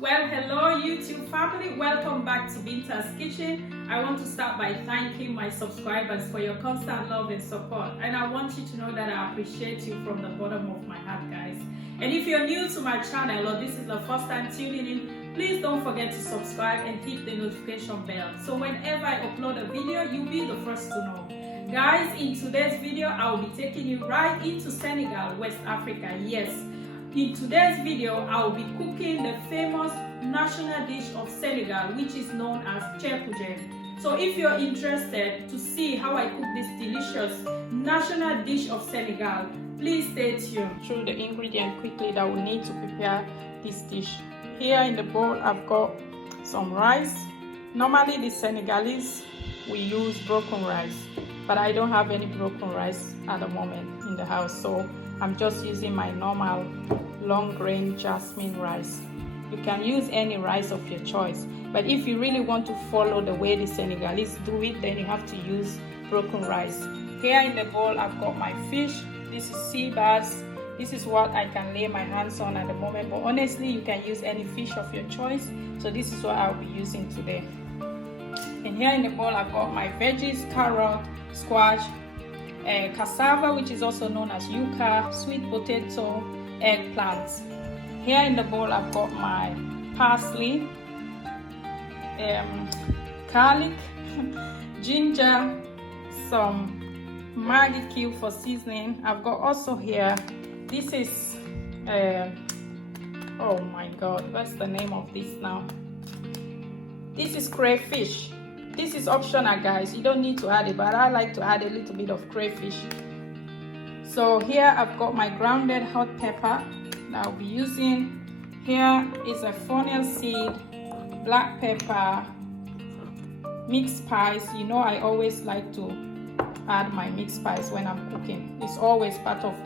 Well, hello YouTube family, welcome back to Binta's Kitchen. I want to start by thanking my subscribers for your constant love and support, and I want you to know that I appreciate you from the bottom of my heart, guys. And if you're new to my channel or this is the first time tuning in, please don't forget to subscribe and hit the notification bell so whenever I upload a video, you'll be the first to know. Guys, in today's video I'll be taking you right into Senegal, West Africa. Yes, in today's video, I will be cooking the famous national dish of Senegal, which is known as Thieboudienne. So if you're interested to see how I cook this delicious national dish of Senegal, please stay tuned. Through the ingredients quickly that we need to prepare this dish. Here in the bowl, I've got some rice. Normally the Senegalese, we use broken rice, but I don't have any broken rice at the moment in the house, so I'm just using my normal long grain jasmine rice. You can use any rice of your choice, but if you really want to follow the way the Senegalese do it, then you have to use broken rice. Here in the bowl, I've got my fish. This is sea bass. This is what I can lay my hands on at the moment, but honestly, you can use any fish of your choice. So this is what I'll be using today. And here in the bowl, I've got my veggies, carrot, squash, cassava, which is also known as yuca, sweet potato, eggplants. Here in the bowl, I've got my parsley, garlic, ginger, some Maggi cube for seasoning. I've got also here, this is, oh my god, what's the name of this now? This is crayfish. This is optional, guys. You don't need to add it, but I like to add a little bit of crayfish. So here I've got my grounded hot pepper that I'll be using. Here is a fennel seed, black pepper, mixed spice. You know I always like to add my mixed spice when I'm cooking. It's always part of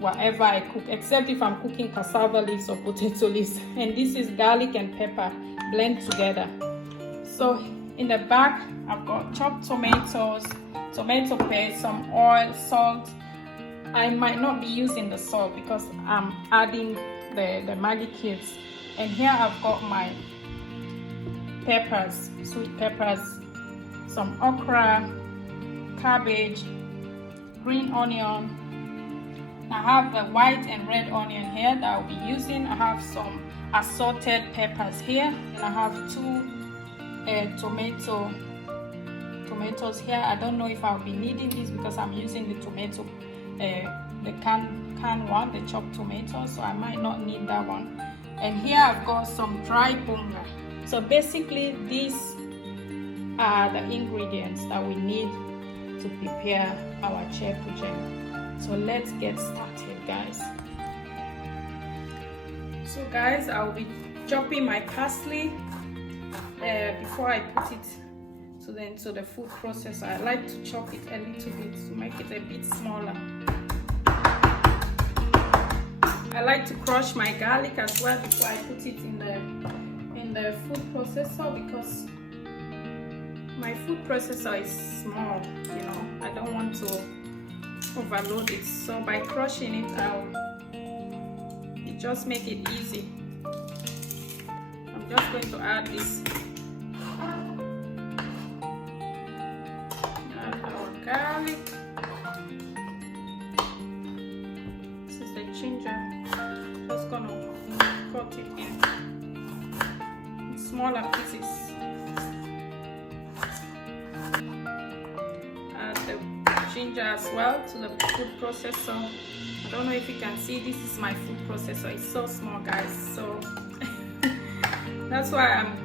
whatever I cook, except if I'm cooking cassava leaves or potato leaves. And this is garlic and pepper blend together. So in the back, I've got chopped tomatoes, tomato paste, some oil, salt. I might not be using the salt because I'm adding the Maggi cubes. And here I've got my peppers, sweet peppers, some okra, cabbage, green onion. I have the white and red onion here that I'll be using. I have some assorted peppers here, and I have two tomatoes here. I don't know if I'll be needing this because I'm using the tomato, the canned one, the chopped tomato, so I might not need that one. And here I've got some dry bunga. So basically these are the ingredients that we need to prepare our Thieboudienne. So let's get started, guys. So guys, I'll be chopping my parsley before I put it into the food processor. I like to chop it a little bit to make it a bit smaller. I like to crush my garlic as well before I put it in the food processor, because my food processor is small, you know. I don't want to overload it, so by crushing it just make it easy. I'm just going to add this. Add our garlic. This is the ginger. Just gonna cut it in smaller pieces. Add the ginger as well to the food processor. I don't know if you can see, this is my food processor. It's so small, guys, so that's why I'm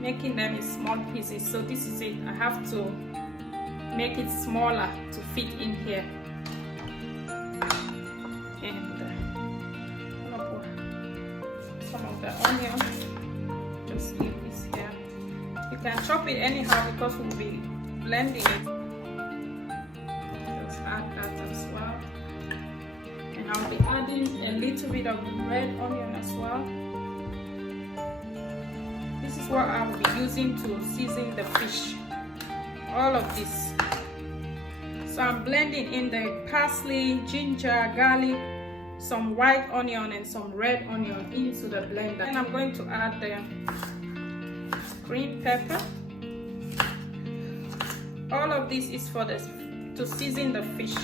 making them in small pieces. So this is it. I have to make it smaller to fit in here. And I'm gonna put some of the onion. Just leave this here. You can chop it anyhow because we'll be blending it. Just add that as well. And I'll be adding a little bit of red onion as well. This is what I'll be using to season the fish. All of this. So I'm blending in the parsley, ginger, garlic, some white onion and some red onion into the blender. And I'm going to add the green pepper. All of this is for to season the fish.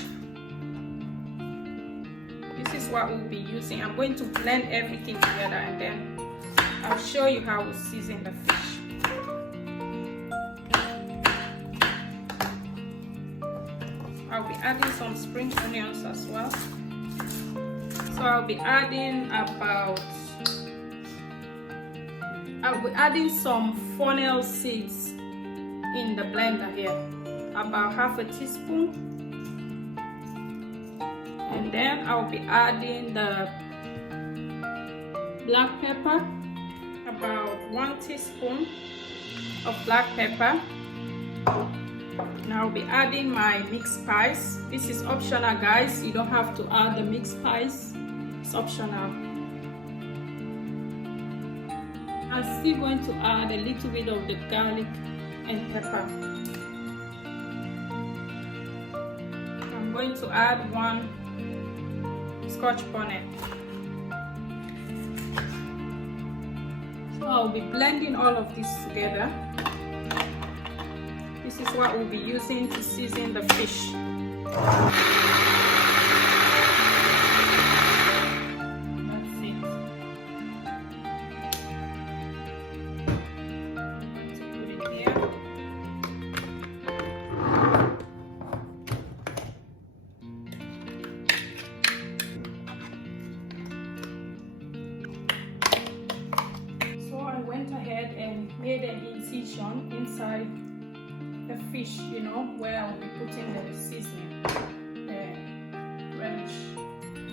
This is what we'll be using. I'm going to blend everything together and then I'll show you how we season the fish. I'll be adding some spring onions as well. So I'll be adding some fennel seeds in the blender here, about half a teaspoon. And then I'll be adding the black pepper, about 1 teaspoon of black pepper. And I'll be adding my mixed spice. This is optional, guys. You don't have to add the mixed spice. It's optional. I'm still going to add a little bit of the garlic and pepper. I'm going to add 1 Scotch bonnet. So I'll be blending all of this together. This is what we'll be using to season the fish. That's it. I'm going to put it here. So I went ahead and made an incision inside the fish, you know, where I'll be putting the seasoning, the relish.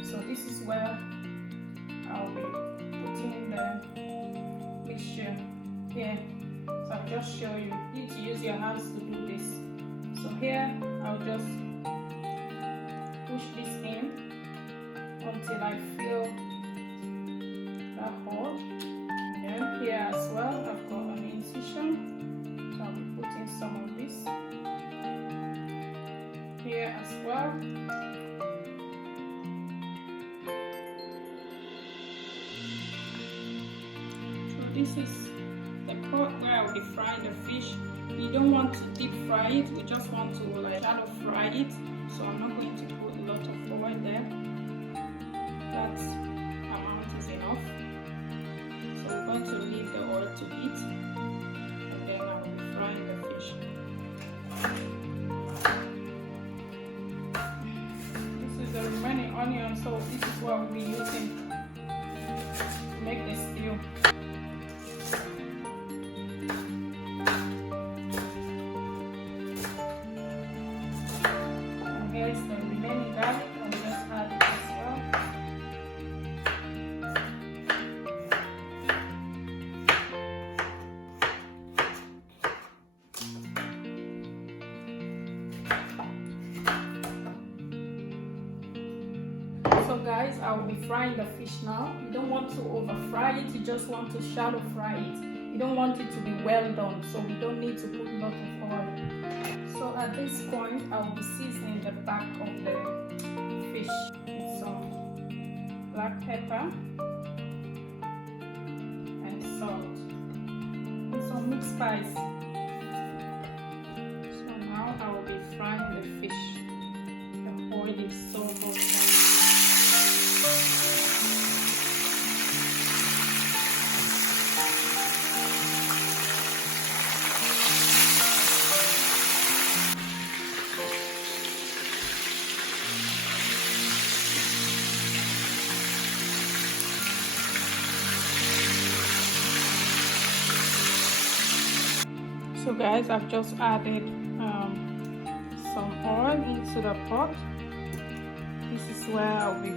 So this is where I'll be putting the mixture here. So I'll just show you. You need to use your hands to do this. So here I'll just push this in until I feel that hole. And then here as well I've got an incision. So I'll be putting some of this here as well. So this is the pot where I'll be frying the fish. You don't want to deep fry it, we just want to like shallow fry it. So I'm not going to put a lot of oil there. That amount is enough. So we're going to leave the oil to heat. Frying the fish. This is the remaining onion, so this is what we'll be using to make the stew. And here is the remaining garlic. I'll just add it as well. So guys, I will be frying the fish now. You don't want to over fry it, you just want to shallow fry it. You don't want it to be well done, so we don't need to put a lot of oil. So at this point, I will be seasoning the back of the fish with some black pepper and salt and some mixed spice. So now I will be frying the fish. The oil is so hot. So guys, I've just added some oil into the pot. This is where I'll be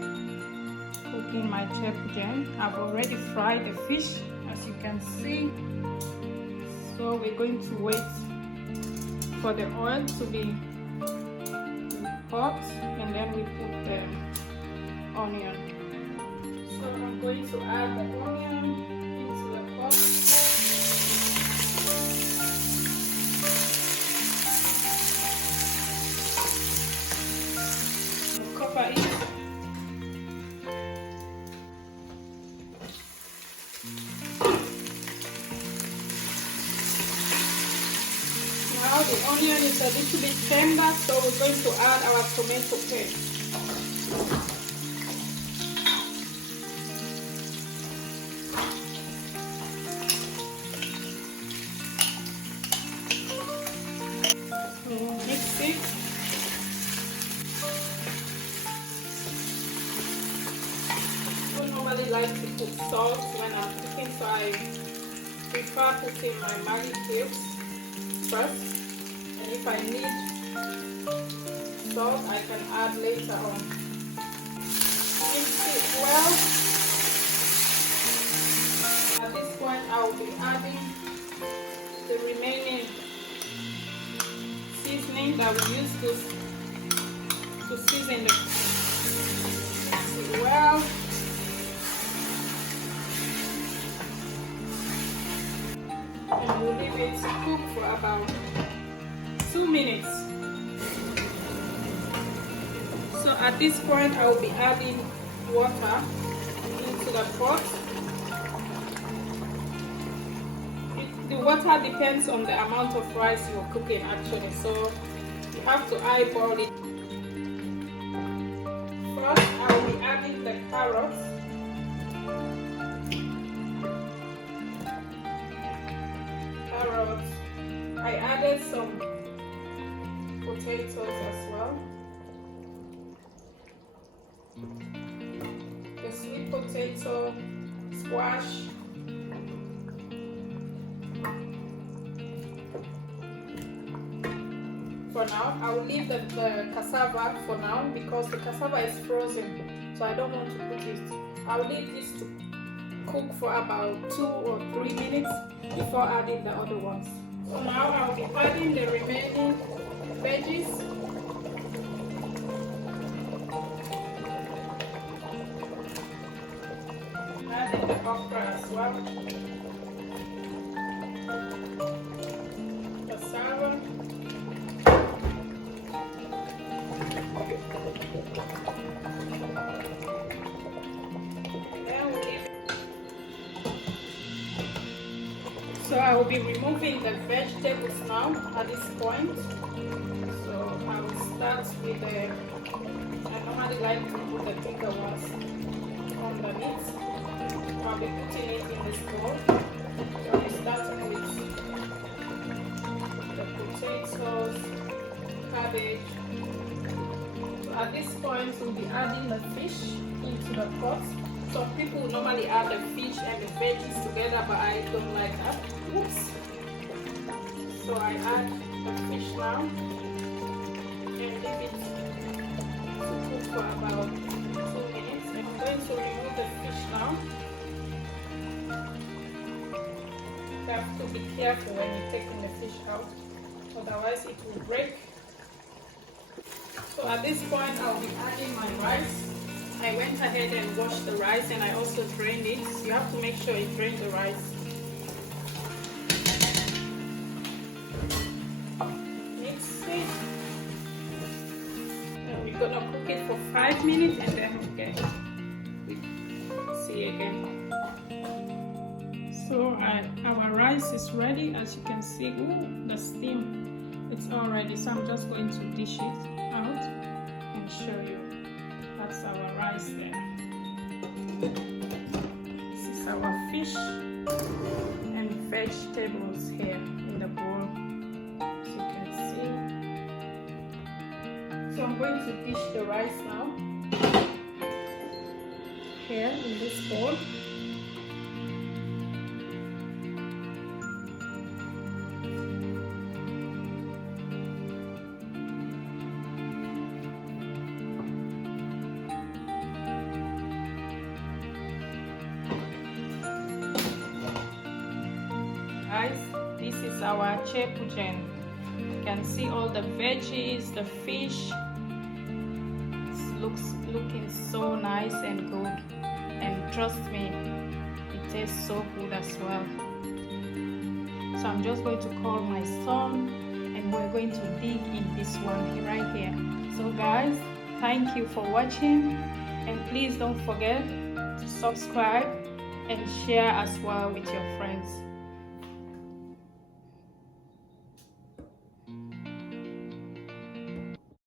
cooking my Thieboudienne. I've already fried the fish, as you can see. So we're going to wait for the oil to be hot, and then we put the onion. So I'm going to add the onion into the pot. Cover it. Now the onion is a little bit tender, so we're going to add our tomato paste. Mix it. I don't normally like to put salt when I'm cooking, so I prefer putting my Maggi cubes first. And if I need salt, I can add later on. Mix it well. At this point, I will be adding the remaining seasoning that we used to season the well. And we'll leave it to cook for about 2 minutes. So at this point, I will be adding water into the pot. The water depends on the amount of rice you're cooking actually, so you have to eyeball it. First, I will be adding the carrots. I added some potatoes as well. The sweet potato, squash. For now, I will leave the cassava for now because the cassava is frozen, so I don't want to put it. I will leave this to cook for about 2 or 3 minutes before adding the other ones. So now I will be adding the remaining veggies. Adding the okra as well. Cassava. So I will be removing the vegetables now at this point. So I will start with the, I normally like to put the thicker ones on the meat. I'll be putting it in this bowl. So I'll be starting with the potatoes, cabbage. So at this point we'll be adding the fish into the pot. Some people normally add the fish and the veggies together, but I don't like that. Oops. So I add the fish now and leave it to cook for about 2 minutes. I'm going to remove the fish now. You have to be careful when you're taking the fish out, otherwise it will break. So at this point I'll be adding my rice. I went ahead and washed the rice and I also drained it. You have to make sure you drain the rice. Mix it. And we're gonna cook it for 5 minutes and then see again. So our rice is ready. As you can see, the steam, it's all ready. So I'm just going to dish it out and show you. That's our rice there. This is our fish and vegetables here in the bowl, as you can see. So I'm going to dish the rice now here in this bowl. Guys, this is our Thieboudienne. You can see all the veggies, the fish. It looking so nice and good, and trust me, it tastes so good as well. So I'm just going to call my son and we're going to dig in this one right here. So guys, thank you for watching, and please don't forget to subscribe and share as well with your friends.